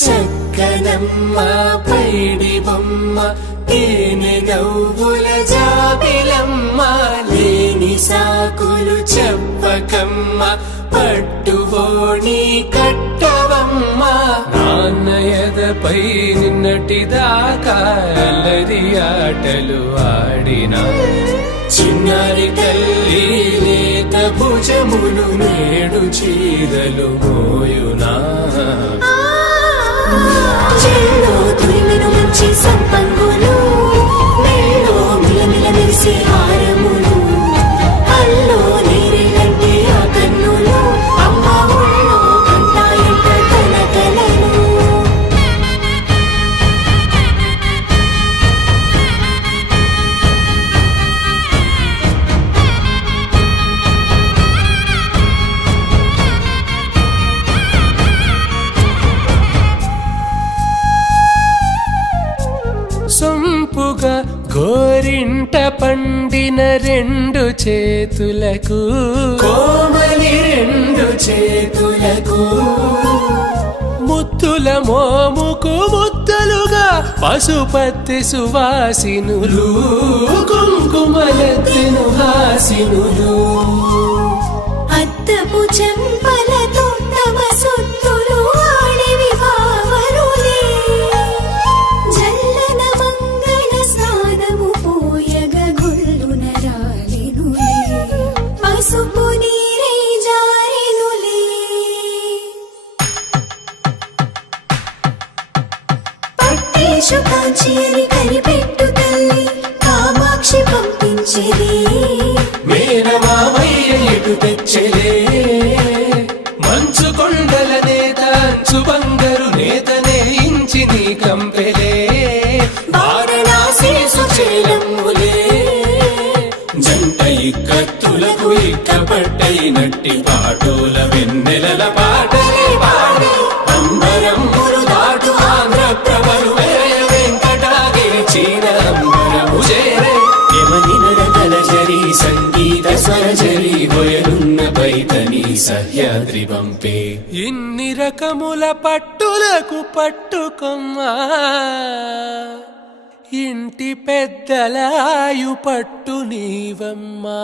చక్కనమ్మ పైడి బొమ్మ తేనె నవ్వుల జాబిలమ్మ లేని సాకులు చెప్పకమ్మ పట్టువోణి కట్టవమ్మ నాన్నయదపై నిన్నటిదాకా అల్లరి ఆటలు ఆడినా చిన్నారి తల్లి లేత భుజములు నేడు చీరలు మోయునా చెల్లో తురిమిను మంచి సంపంగులు మెల్లో మిలమిల మెరిసే హారములు అల్లో నీరేలంటే ఆ కన్నులు అమ్మ ఒళ్ళో కంటాయంట తన కలలు సొంపుగా గోరింట పండిన రెండు చేతులకు కోమలి రెండు చేతులకు ముద్దుల మోముకు ముద్దలుగా పశుపతి సువాసినులు కుంకుమలెత్తిను హాసినులు అద్దపు చెంపలతో తమ సొత్తులు ఆడివి బావరులే జల్లన మంగళ స్నానము పోయగ గొల్లున రాలినులే పసుపు నీరే జారినులే పట్టేశు కాంచి అని కనిపెట్టు తల్లి కామాక్షి పంపించేది మేనమామయ్య ఎటు తెచ్చలే మంచు కొండల నేత అంచు బంగారు నేతనే ఇంచి నీ కంపెలే వారణాసి సుచేలమ్ములే జంట ఇక్కత్తులకు ఇక్కపట్టైనట్టి పాటోల వెన్నెలల పాటలే పాడే అంబరమ్ములు దాటు ఆంధ్ర ప్రభలు వేయ వెంకటాగిరి చీన అంబరము చేరే యమని నడకల జరి సంగీత స్వరజరి హొయలున్న బైతని సహ్యాద్రి పంపే ఇన్ని రకముల పట్టులకు పట్టుకొమ్మా ఇంటి పెద్దలాయు పట్టు నీవమ్మా